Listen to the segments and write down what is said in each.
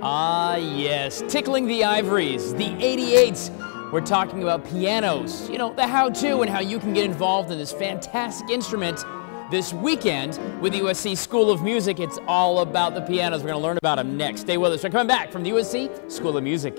Ah, yes. Tickling the ivories, the 88s. We're talking about pianos. You know, the how-to and how you can get involved in this fantastic instrument this weekend with the USC School of Music. It's all about the pianos. We're going to learn about them next. Stay with us. We're coming back from the USC School of Music.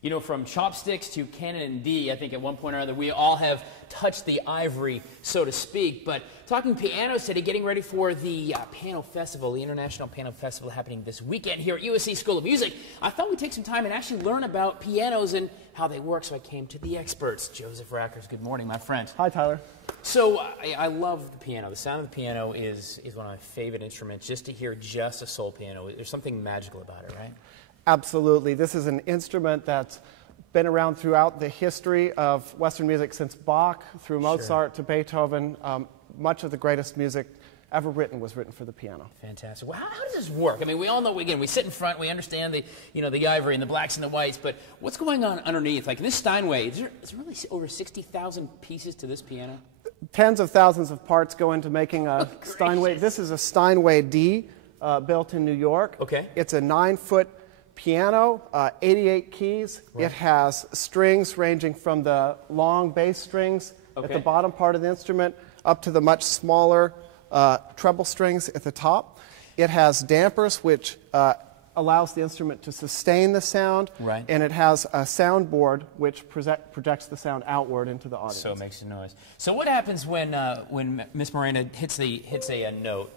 You know, from chopsticks to Canon and D, I think at one point or other we all have touched the ivory, so to speak. But talking pianos today, getting ready for the Piano Festival, the International Piano Festival happening this weekend here at USC School of Music. I thought we'd take some time and actually learn about pianos and how they work, so I came to the experts. Joseph Rackers, good morning, my friend. Hi, Tyler. So I love the piano. The sound of the piano is one of my favorite instruments. Just to hear just a soul piano, there's something magical about it, right? Absolutely. This is an instrument that's been around throughout the history of Western music since Bach through Mozart to Beethoven. Much of the greatest music ever written was written for the piano. Fantastic. Well, how does this work? I mean, we all know, again, we sit in front, we understand the, the ivory and the blacks and the whites, but what's going on underneath? Like in this Steinway, is there really over 60,000 pieces to this piano? Tens of thousands of parts go into making a Steinway. This is a Steinway D built in New York. Okay. It's a 9-foot piano, 88 keys. Right. It has strings ranging from the long bass strings at the bottom part of the instrument up to the much smaller treble strings at the top. It has dampers, which allows the instrument to sustain the sound. Right. And it has a soundboard which projects the sound outward into the audience. So it makes a noise. So what happens when Miss Miranda hits a note?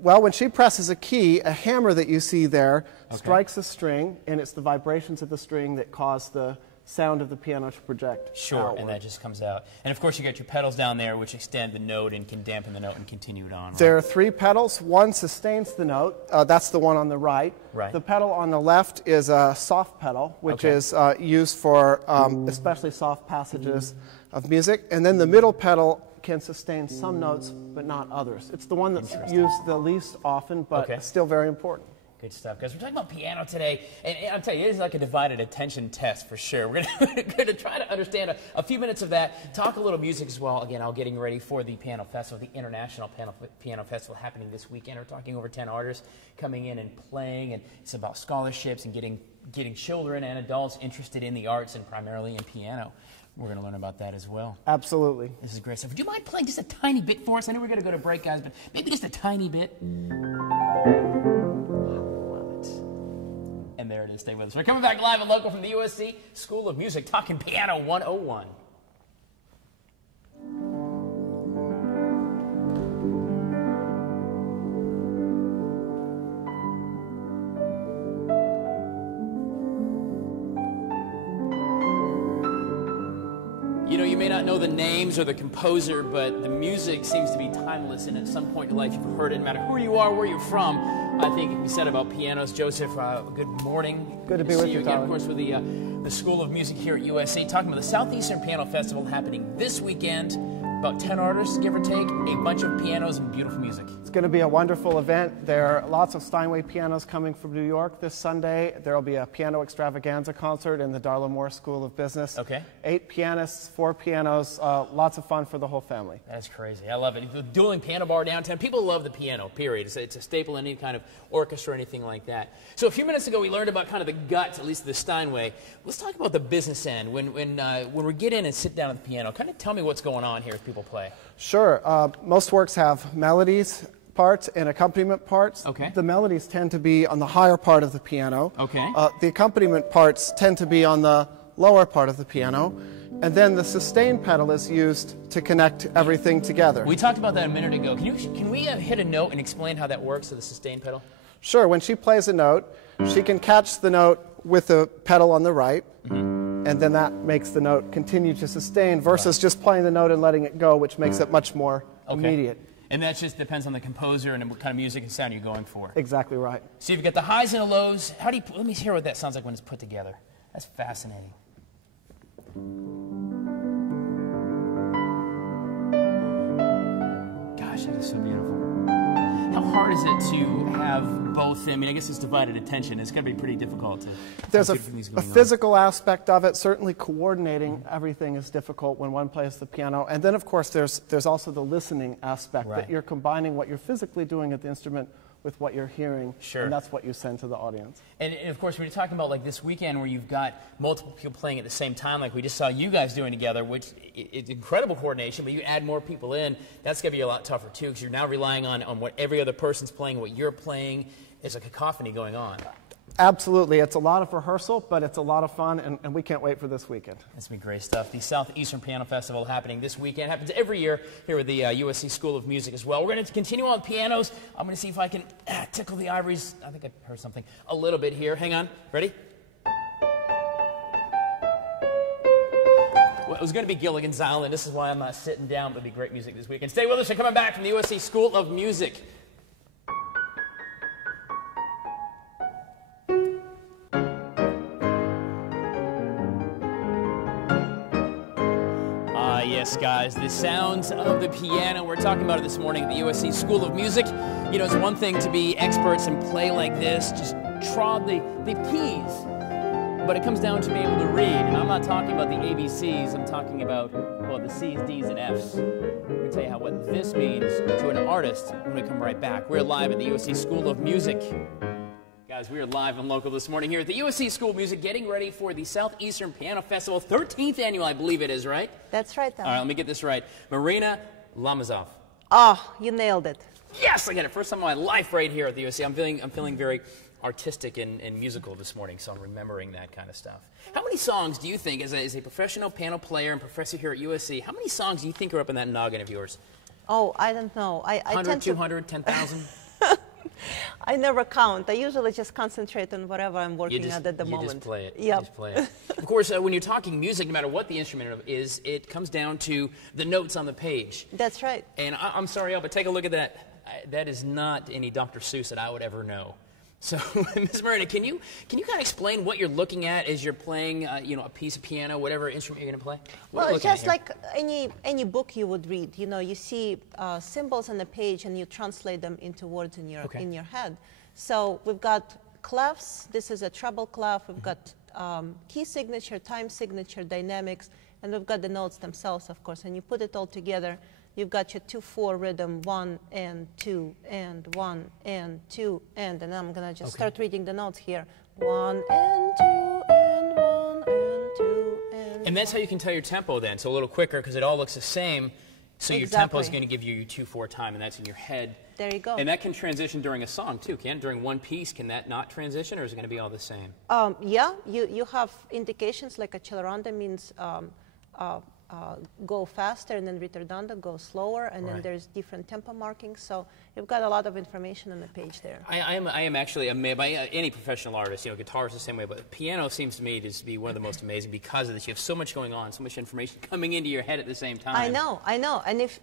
Well, when she presses a key, a hammer that you see there strikes a string, and it's the vibrations of the string that cause the sound of the piano to project outward. And that just comes out. And of course you got your pedals down there which extend the note and can dampen the note and continue it on. Right? There are 3 pedals. One sustains the note. That's the one on the right. Right. The pedal on the left is a soft pedal, which is used for especially soft passages of music. And then the middle pedal can sustain some notes, but not others. It's the one that's used the least often, but still very important. Good stuff, guys. We're talking about piano today, and I'm telling you, it is like a divided attention test for sure. We're going to try to understand a few minutes of that, talk a little music as well. Again, getting ready for the Piano Festival, the International Piano Festival happening this weekend. We're talking over 10 artists coming in and playing, and it's about scholarships and getting children and adults interested in the arts and primarily in piano. We're going to learn about that as well. Absolutely. This is great stuff. Would you mind playing just a tiny bit for us? I know we're going to go to break, guys, but maybe just a tiny bit. And there it is. Stay with us. We're coming back live and local from the USC School of Music, talking Piano 101. You know, you may not know the names or the composer, but the music seems to be timeless, and at some point in your life you've heard it, no matter who you are, where you're from. I think it can be said about pianos. Joseph, good morning. Good to be with you, again, of course, with the School of Music here at USC, talking about the Southeastern Piano Festival happening this weekend. About 10 artists, give or take, a bunch of pianos and beautiful music. It's going to be a wonderful event. There are lots of Steinway pianos coming from New York this Sunday. There will be a piano extravaganza concert in the Darla Moore School of Business. 8 pianists, 4 pianos, lots of fun for the whole family. That's crazy. I love it. The dueling piano bar downtown. People love the piano, period. It's a staple in any kind of orchestra or anything like that. So a few minutes ago we learned about kind of the guts, at least the Steinway. Let's talk about the business end. When we get in and sit down at the piano, kind of tell me what's going on here as people play. Sure. Most works have melodies parts and accompaniment parts. The melodies tend to be on the higher part of the piano. The accompaniment parts tend to be on the lower part of the piano. And then the sustain pedal is used to connect everything together. We talked about that a minute ago. Can we hit a note and explain how that works to the sustain pedal? Sure. When she plays a note, she can catch the note with the pedal on the right, and then that makes the note continue to sustain versus just playing the note and letting it go, which makes it much more immediate. And that just depends on the composer and what kind of music and sound you're going for. Exactly right. So you've got the highs and the lows. Let me hear what that sounds like when it's put together. That's fascinating. Gosh, that is so beautiful. How hard is it to have both? I mean, I guess it's divided attention. It's got to be pretty difficult to. There's a physical aspect of it. Certainly, coordinating everything is difficult when one plays the piano. And then, of course, there's also the listening aspect, that you're combining what you're physically doing at the instrument with what you're hearing, and that's what you send to the audience. And of course, when you're talking about like this weekend where you've got multiple people playing at the same time, like we just saw you guys doing together, which is incredible coordination, but you add more people in, that's going to be a lot tougher too, because you're now relying on what every other person's playing, what you're playing. There's a cacophony going on. Absolutely. It's a lot of rehearsal, but it's a lot of fun, and we can't wait for this weekend. That's been great stuff. The Southeastern Piano Festival happening this weekend. Happens every year here with the USC School of Music as well. We're going to continue on pianos. I'm going to see if I can tickle the ivories. I think I heard something a little bit here. Hang on. Ready? Well, it was going to be Gilligan's Island. This is why I'm not sitting down. It'll be great music this weekend. Stay with us. We're coming back from the USC School of Music. Yes, guys, the sounds of the piano. We're talking about it this morning at the USC School of Music. You know, it's one thing to be experts and play like this, just trod the P's, but it comes down to being able to read. And I'm not talking about the ABCs, I'm talking about, well, the C's, D's, and F's. We're going to tell you what this means to an artist when we come right back. We're live at the USC School of Music. Guys, we are live and local this morning here at the USC School of Music, getting ready for the Southeastern Piano Festival, 13th annual, I believe it is, right? That's right, Tom. All right, let me get this right. Marina Lamazov. Oh, you nailed it. Yes, I get it. First time in my life right here at the USC. I'm feeling very artistic and musical this morning, so I'm remembering that kind of stuff. How many songs do you think, as a professional piano player and professor here at USC, how many songs do you think are up in that noggin of yours? Oh, I don't know. 100, 200, 10,000? I never count. I usually just concentrate on whatever I'm working at the moment. You just play it. Yep. You just play it. Of course, when you're talking music, no matter what the instrument is, it comes down to the notes on the page. That's right. And I'm sorry, but take a look at that. That is not any Dr. Seuss that I would ever know. So, Ms. Marina, can you kind of explain what you're looking at as you're playing, a piece of piano, whatever instrument you're going to play? Well, it's just like any book you would read. You know, you see symbols on the page and you translate them into words in your head. So we've got clefs. This is a treble clef. We've got key signature, time signature, dynamics, and we've got the notes themselves, of course. And you put it all together. You've got your 2/4 rhythm, 1 and 2 and 1 and 2 and I'm gonna just start reading the notes here. 1 and 2 and 1 and 2 and. And that's how you can tell your tempo then. So a little quicker because it all looks the same. So your tempo is going to give you your 2/4 time, and that's in your head. There you go. And that can transition during a song too, can it? During one piece, can that not transition, or is it going to be all the same? Yeah, you have indications like accelerando means go faster, and then ritardando, go slower, and then there's different tempo markings. So you've got a lot of information on the page there. I am actually amazed by any professional artist. You know, guitar is the same way, but piano seems to me to be one of the most amazing because of this. You have so much going on, so much information coming into your head at the same time. I know. And if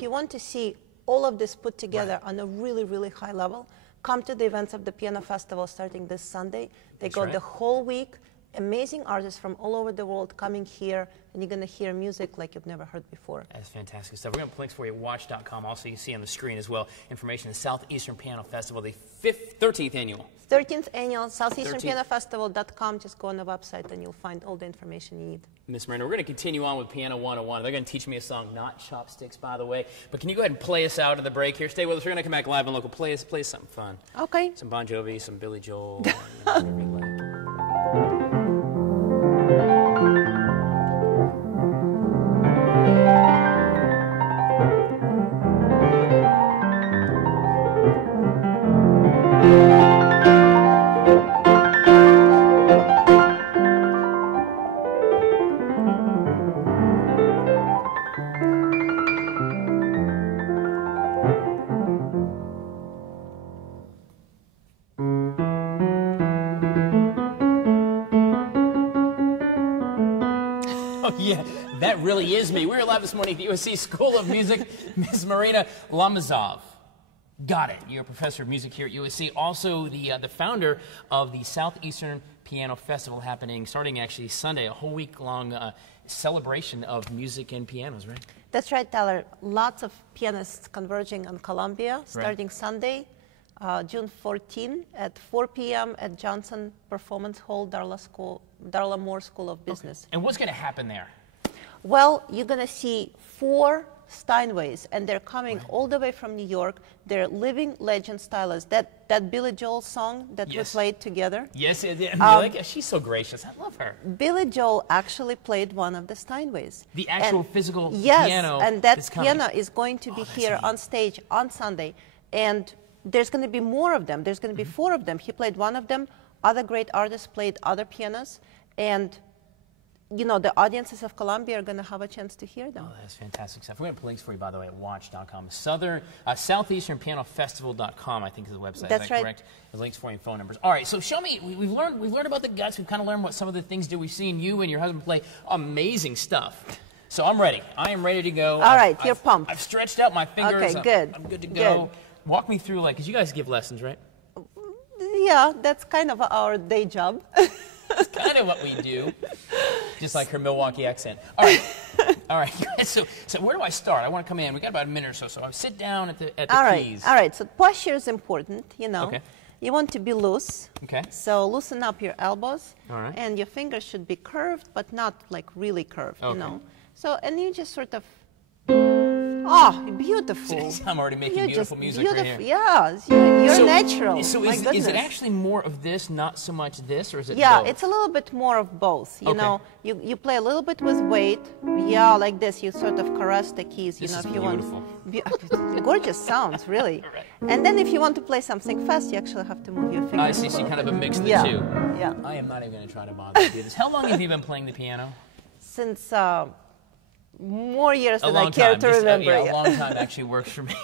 you want to see all of this put together on a really, really high level, come to the events of the Piano Festival starting this Sunday. They go the whole week. Amazing artists from all over the world coming here, and you're going to hear music like you've never heard before. That's fantastic stuff. We're going to put links for you at WACH.com. Also, you see on the screen as well information on the Southeastern Piano Festival, the 13th annual. 13th annual, SoutheasternPianoFestival.com. Just go on the website and you'll find all the information you need. Miss Marina, we're going to continue on with Piano 101. They're going to teach me a song, not chopsticks, by the way. But can you go ahead and play us out of the break here? Stay with us. We're going to come back live and local. Play something fun. Okay. Some Bon Jovi, some Billy Joel. Yeah, that really is me. We're live this morning at the USC School of Music. Ms. Marina Lamazov. Got it. You're a professor of music here at USC. Also the founder of the Southeastern Piano Festival happening starting actually Sunday, a whole week-long celebration of music and pianos, right? That's right, Tyler. Lots of pianists converging on Columbia starting Sunday, June 14 at 4 p.m. at Johnson Performance Hall, Darla Moore School of Business. Okay. And what's going to happen there? Well, you're going to see 4 Steinways, and they're coming all the way from New York. They're living legend stylists. That Billy Joel song that we played together. Yes, she's so gracious. I love her. Billy Joel actually played one of the Steinways. The actual physical piano. Yes, and that piano coming. is going to be here on stage on Sunday. And there's going to be more of them. There's going to be 4 of them. He played one of them. Other great artists played other pianos. And you know, the audiences of Columbia are going to have a chance to hear them. Oh, that's fantastic stuff. We're going to put links for you, by the way, at WACH.com. Southeastern Piano Festival.com, I think, is the website. That's is that correct? There's links for you and phone numbers. All right, so show me. We've learned about the guts. We've kind of learned what some of the things do. We've seen you and your husband play amazing stuff. So I'm ready. I am ready to go. All right, you're pumped. I've stretched out my fingers. Okay, good. I'm good to go. Good. Walk me through, because you guys give lessons, right? Yeah, that's kind of our day job. That's kind of what we do. Just like her Milwaukee accent. All right. All right. So where do I start? I want to come in. We got about a minute or so. So I sit down at the keys. All right. So posture is important, you know. Okay. You want to be loose. Okay. So loosen up your elbows. All right. And your fingers should be curved, but not like really curved, okay. you know. So, and you just sort of, oh, beautiful. I'm already making beautiful music right here. Yeah, you're natural. So is it actually more of this, not so much this, or is it Yeah, both? It's a little bit more of both. You Okay. know, you play a little bit with weight. Yeah, like this. You sort of caress the keys. You This know, is if you beautiful. want. Gorgeous sounds, really. Right. And then if you want to play something fast, you actually have to move your fingers. I see. So kind of a mix of the Yeah. two. Yeah. I am not even going to try to bother to do this. How long have you been playing the piano? Since more years A than long I care time. to Just, remember. a long time actually works for me.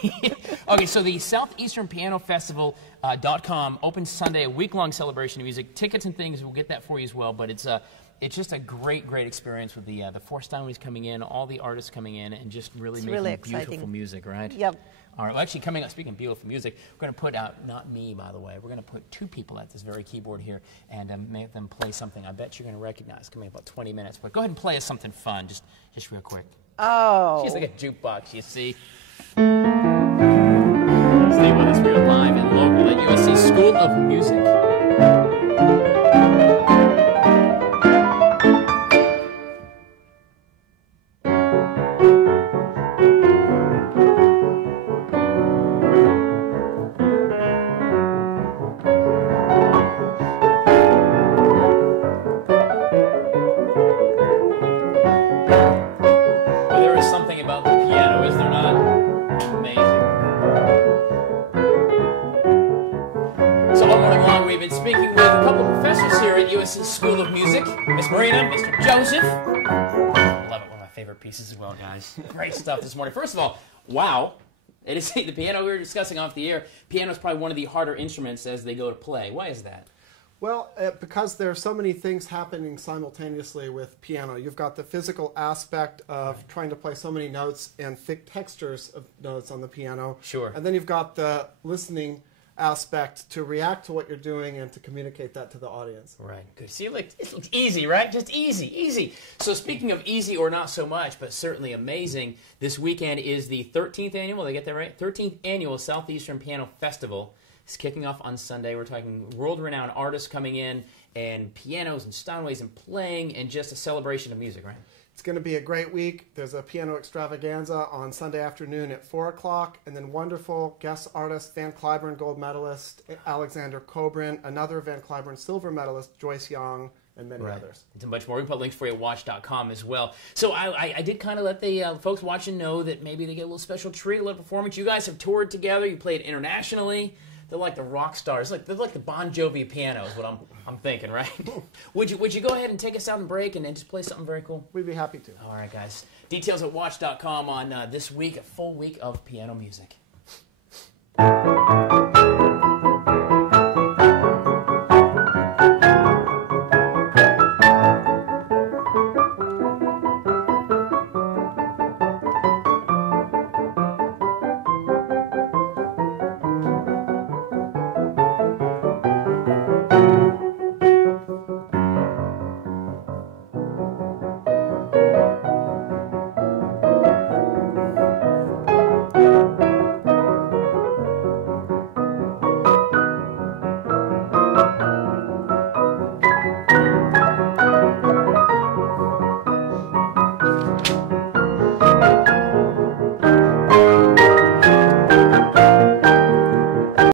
Okay, so the Southeastern Piano Festival.com opens Sunday, a week-long celebration of music. Tickets and things, we'll get that for you as well. But it's just a great, great experience with the 4 Steinways coming in, all the artists coming in, and just really making beautiful music, right? Yep. All right, well, actually, coming up, speaking of beautiful music, we're going to put out, not me, by the way, we're going to put 2 people at this very keyboard here and make them play something I bet you're going to recognize. Coming in about 20 minutes. But go ahead and play us something fun, just real quick. Oh. She's like a jukebox, you see. Stay with us. We're live and local at USC School of Music. USC School of Music, Miss Marina, Mr. Joseph. Love it, one of my favorite pieces as well, guys. Great stuff this morning. First of all, wow. It is the piano we were discussing off the air. Piano is probably one of the harder instruments as they go to play. Why is that? Well, because there are so many things happening simultaneously with piano. You've got the physical aspect of trying to play so many notes and thick textures of notes on the piano. Sure. And then you've got the listening aspect to react to what you're doing and to communicate that to the audience. Right. Good. See, it looks easy, right? Just easy, easy. So speaking of easy or not so much, but certainly amazing, this weekend is the 13th annual, did I get that right? 13th annual Southeastern Piano Festival. It's kicking off on Sunday. We're talking world-renowned artists coming in and pianos and Steinways and playing and just a celebration of music, right? It's going to be a great week. There's a piano extravaganza on Sunday afternoon at 4 o'clock, and then wonderful guest artist, Van Cliburn gold medalist, Alexander Kobrin, another Van Cliburn silver medalist, Joyce Young, and many others. And much more. We can put links for you at WACH.com as well. So I did kind of let the folks watching know that maybe they get a little special treat, a little performance. You guys have toured together. You played internationally. They're like the rock stars. They're like the Bon Jovi piano is what I'm thinking, right? Would you go ahead and take us out and break and then just play something very cool? We'd be happy to. All right, guys. Details at WACH.com on this week, a full week of piano music.